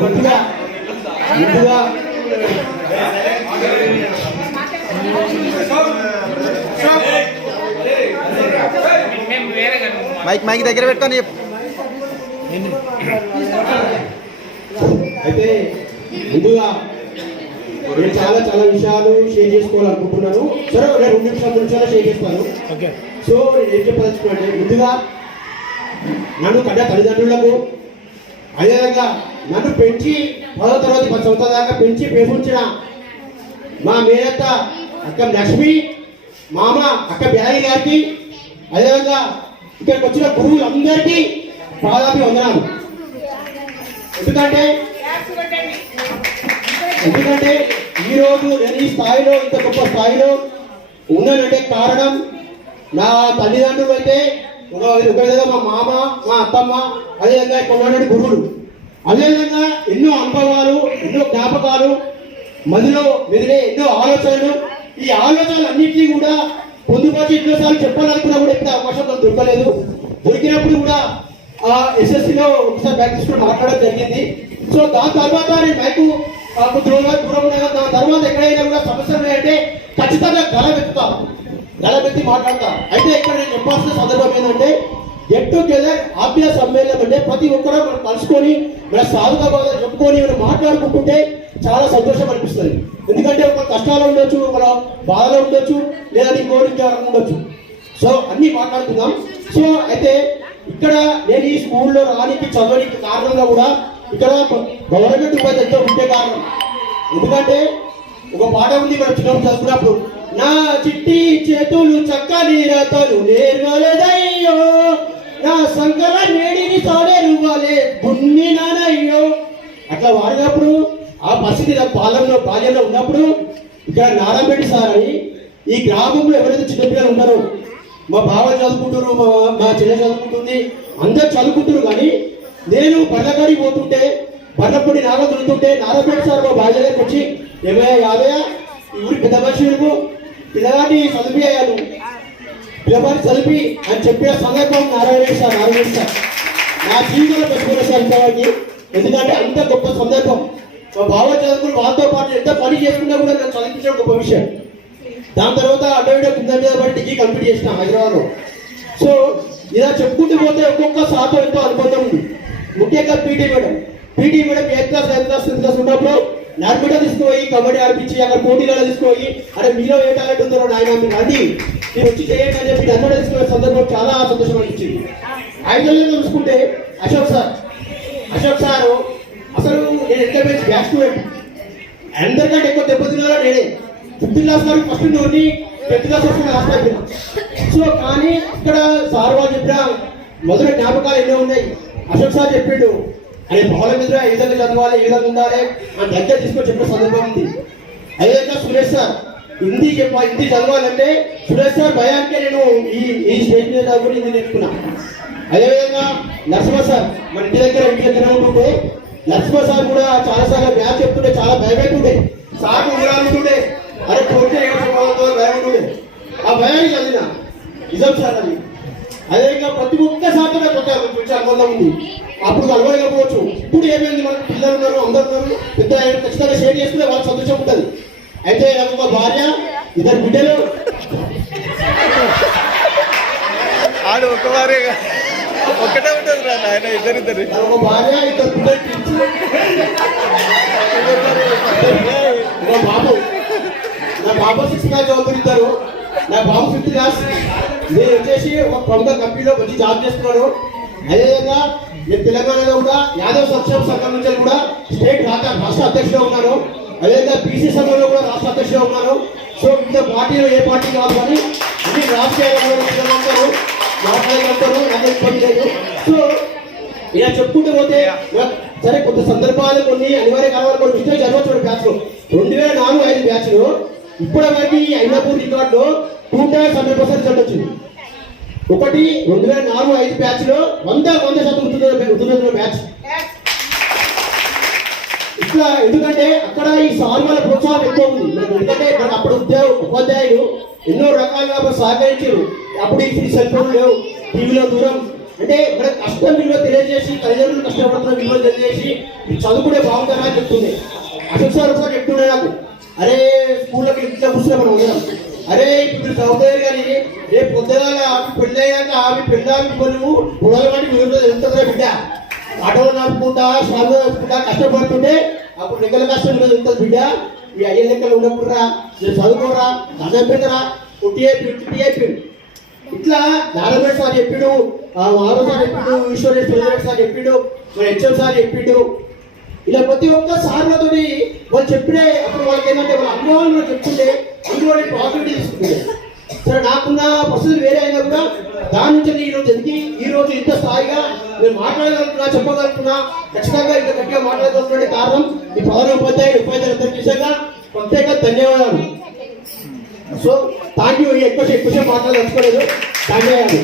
ముందుగా mic mic దగ్గర పెట్టుకొని. అయితే ముందుగా నేను చాలా చాలా విషయాలు షేర్ చేసుకోవాలనుకుంటున్నాను. సరే ఒక రెండు నిమిషాలు మూడు నిమిషాలు షేర్ చేస్తాను. సో నేను ఏం చెప్పదలుచుకున్నానంటే ముందుగా నన్ను కన్న తల్లిదండ్రులకు అదేవిధంగా నన్ను పెంచి పదో తరగతి పది సంవత్సరాల దాకా పెంచి పెంచిన మా మేనత్త అక్క లక్ష్మి మామ అక్క బ్యాగి గారికి అదేవిధంగా ఇక్కడికి వచ్చిన గురువులందరికీ పాదాపి వందనాలు ఎందుకంటే ఎందుకంటే ఈరోజు నేను ఈ స్థాయిలో ఇంత గొప్ప స్థాయిలో ఉన్నానంటే కారణం నా తల్లిదండ్రులు అయితే ఒక మా మామ మా అత్తమ్మ అదేవిధంగా ఇక్కడ ఉన్నటువంటి గురువులు. అదేవిధంగా ఎన్నో అనుభవాలు ఎన్నో జ్ఞాపకాలు మదిలో మెదిలే ఎన్నో ఆలోచనలు. ఈ ఆలోచనలు అన్నింటినీ కూడా పొందుపరిచి ఎన్నోసార్లు చెప్పాలనుకున్నా కూడా ఎంత అవకాశం నాకు దొరకలేదు. దొరికినప్పుడు కూడా ఆ ఎస్ఎస్సిలో ఒకసారి బ్యాక్ తీసుకుని మాట్లాడడం జరిగింది. సో దాని తర్వాత నేను మైకు ఆ, కొద్ది రోజులు దూరం ఉండగా దాని తర్వాత ఎక్కడైనా కూడా సమస్యలు ఉన్నాయంటే ఖచ్చితంగా గలమెత్తుతా నిలబెట్టి మాట్లాడతా. అయితే ఇక్కడ నేను చెప్పాల్సిన సందర్భం ఏంటంటే గెట్ టుగెదర్ ఆప్య సమ్మేళనం అంటే ప్రతి ఒక్కరూ మనం కలుసుకొని మన సాధుగా బాధ చెప్పుకొని మనం మాట్లాడుకుంటుంటే చాలా సంతోషం అనిపిస్తుంది. ఎందుకంటే ఒక కష్టాలు ఉండొచ్చు మన బాధలో ఉండొచ్చు లేదా నీ ఇంకెవరైనా ఉండొచ్చు. సో అన్ని మాట్లాడుకుందాం. సో అయితే ఇక్కడ నేను ఈ స్కూల్లో రానికి చదవడానికి కారణంగా కూడా ఇక్కడ గవర్నమెంట్ ఉపాధి ఎంతో ఉండే కారణం. ఎందుకంటే ఒక పాట ఉంది మనం చిన్నప్పుడు చదువుకున్నప్పుడు నా చిట్టి చేతులు చక్కని రతను నేర్వలేదయ్యో నా సంకల నేడిని సాడేరువాలే బున్ని నానయ్యో అట్లా వాడినప్పుడు ఆ పరిస్థితి నా పాలనలో బాల్యంలో ఉన్నప్పుడు ఇక్కడ నారాయణరెడ్డి సార్ అని ఈ గ్రామంలో ఎవరైతే చిన్నపిల్లలు ఉన్నారో మా బావ చదువుకుంటారు మా మా చెల్లె చదువుకుంటుంది అందరు చదువుకుంటారు కానీ నేను బర్లగాడికి పోతుంటే బర్లపొడి నాగ దొరుకుతుంటే నారాయణ సార్ మా బాధ్యతకు వచ్చి ఏమయ్యా యాదయ్య ఊరి పెద్ద మనిషి నువ్వు పిల్లగాడిని చదివియాను పిల్లవాడిని చదివి అని చెప్పే సందర్భం నారాయణ సార్ నారాయణ సార్. నా జీవితంలో పెట్టుకున్న సార్ పిల్లవాడికి ఎందుకంటే అంత గొప్ప సందర్భం. మా బావ చదువుకుని వాళ్ళతో పాటు ఎంత పని చేసుకున్నా కూడా నన్ను చదివించడం గొప్ప విషయం. దాని తర్వాత అడ్డవిడ కింద మీద పడి డిగ్రీ కంప్లీట్ చేసిన హైదరాబాద్లో. సో ఇలా చెప్పుకుంటూ పోతే ఒక్కొక్క సాతో ఎంతో అనుబంధం ఉంది. ముఖ్యంగా PT madam. PT madam eighth class ninth class tenth class ఉన్నప్పుడు నార్మల్ తీసుకుపోయి కబడ్డీ ఆడిపించి అక్కడ పోటీలలో తీసుకుపోయి అరే మీలో ఏ టాలెంట్ ఉందో నాయన మీరు రండి. మీరు వచ్చి చేయండి అని చెప్పి నన్ను తీసుకునే సందర్భం చాలా సంతోషం అనిపించింది. ఐదు చూసుకుంటే అశోక్ సార్ అశోక్ సార్ అసలు నేను ఎంత మంచి బ్యాక్ స్టూడెంట్ అందరికంటే ఎక్కువ దెబ్బతిన్నారో నేనే? ఫిఫ్త్ క్లాస్ వరకు ఫస్ట్ నుండి టెన్త్ క్లాస్ వరకు లాస్ట్ అయిపోయినా సో కానీ ఇక్కడ సార్ వాళ్ళు చెప్పిన మొదటి జ్ఞాపకాలు ఎన్నో ఉన్నాయి. అశోక్ సార్ చెప్పిండు అనే బాల మీద ఏ విధంగా చదవాలి ఏ విధంగా ఉండాలి? అని దగ్గర తీసుకొని చెప్పిన సందర్భం ఉంది. అదేవిధంగా సురేష్ సార్ హిందీ చెప్ప హిందీ చదవాలంటే సురేష్ సార్ భయానికే నేను ఈ ఈ స్టేజ్ మీద కూడా హిందీ నేర్చుకున్నా. అదేవిధంగా నరసింహ సార్ మన ఇంటి దగ్గర ఇంటి దగ్గర ఉంటుంటే నరసింహ సార్ కూడా చాలా సార్లు మ్యాచ్ చెప్తుంటే చాలా భయపెట్టుండే. సార్ ఊరాలుంటుండే అరే కోరితే ఏమవుతుందో భయం ఉంటుండే. ఆ భయాన్ని చదివిన. నిజం సార్ అది. అదేవిధంగా ప్రతి ఒక్క శాతం కొంచెం ఉంది. అప్పుడు కలవలేకపోవచ్చు ఇప్పుడు ఏమైంది? మనకు పిల్లలు ఉన్నారు అందరు ఉన్నారు. పెద్ద ఆయన ఖచ్చితంగా షేర్ చేసుకునే వాళ్ళకి సంతోషం ఉంటుంది. అయితే నాకు ఒక భార్య ఇద్దరు బిడ్డలు. ఆడు ఒకవారే ఒక్కటే ఉంటుంది రా నాయన ఇద్దరిద్దరు నాకు ఒక భార్య ఇద్దరు బిడ్డలు ఒక బాబు నా బాబు సిక్స్త్ క్లాస్ చదువుతుంటారు నా బాబు ఫిఫ్త్ క్లాస్ నేను వచ్చేసి ఒక ప్రముఖ కంపెనీలో మంచి జాబ్ చేస్తున్నాను అదేవిధంగా నేను తెలంగాణలో కూడా యాదవ్ సంక్షేమ సంఘం నుంచి కూడా స్టేట్ రాష్ట్ర రాష్ట్ర అధ్యక్షుడు ఉన్నాను. అదేవిధంగా బీసీ సంఘంలో కూడా రాష్ట్ర అధ్యక్షుడు ఉన్నాను. సో ఇంత పార్టీలో ఏ పార్టీ కాదు కానీ అన్ని రాష్ట్రీయ మాట్లాడగలుగుతారు నాకు ఇబ్బంది లేదు. సో ఇలా చెప్పుకుంటూ పోతే సరే కొంత సందర్భాలు కొన్ని అనివార్య కారణాలు కొన్ని విషయాలు చదవచ్చు బ్యాచ్లు. రెండు వేల నాలుగు ఐదు బ్యాచ్లు ఇప్పటి వరకు ఈ Ainapur record two times hundred percent result వచ్చింది. ఒకటి రెండు వేల నాలుగు ఐదు బ్యాచ్లో వంద వంద శాతం ఉత్తీర్ణ ఉత్తీర్ణ బ్యాచ్. ఇట్లా ఎందుకంటే అక్కడ ఈ సాల్వాల ప్రోత్సాహం ఎక్కువ ఉంది. ఎందుకంటే మనకు అప్పుడు ఉద్యోగ ఉపాధ్యాయులు ఎన్నో రకాలుగా సహకరించారు. అప్పుడు ఇప్పుడు సెల్ ఫోన్ లేవు టీవీలో దూరం. అంటే మన కష్టం విలువ తెలియజేసి తల్లిదండ్రులు కష్టపడుతున్న విలువ తెలియజేసి చదువుకునే బాగుంటారా అని చెప్తుంది. అశోక్ సార్ ఒకసారి చెప్తుండే నాకు. అరే స్కూల్లోకి ఇట్లా కూర్చున్నా మనం అరే ఇప్పుడు చదువుతారు కానీ ఏ పొద్దుగాల ఆమె పెళ్ళయ్యాక ఆమె పెళ్ళామి కొనువు పొడల వెళ్తుందా బిడ్డ. ఆటోలు నడుపుకుంటా శ్రమ నడుపుకుంటా కష్టపడుతుంటే అప్పుడు లెక్కల కష్టం మీద ఉంటుంది బిడ్డ? ఈ అయ్యే లెక్కలు ఉన్నప్పుడు రా చదువుకోరా చదువు పెట్టరా కొట్టి అయిపోయి ఇట్లా నారాయణ సార్ చెప్పిండు ఆ మాధవ సార్ చెప్పిండు ఈశ్వరేశ్వర సార్ చెప్పిండు మన హెచ్ఎం సార్ చెప్పిండు. ఇలా ప్రతి ఒక్క సార్లతో వాళ్ళు చెప్పినే అప్పుడు వాళ్ళకి ఏంటంటే వాళ్ళ అనుభవాలు చెప్తుండే చెప్తుంటే ప్రాఫిట్ పాజిటివిటీ సరే నాకున్న పరిస్థితులు వేరే అయినా కూడా దాని నుంచి నేను ఈరోజు ఎదిగి ఈ రోజు ఇంత స్థాయిగా నేను మాట్లాడగలుగుతున్నా చెప్పగలుగుతున్నా ఖచ్చితంగా ఇంత గట్టిగా మాట్లాడగలుగుతున్న కారణం ఈ ప్రధాన ఉపాధ్యాయులు ఉపాధ్యాయులు నిజంగా ప్రత్యేక ధన్యవాదాలు. సో థ్యాంక్ యూ ఎక్కువ ఎక్కువసేపు మాట్లాడదలుచుకోలేదు. ధన్యవాదాలు.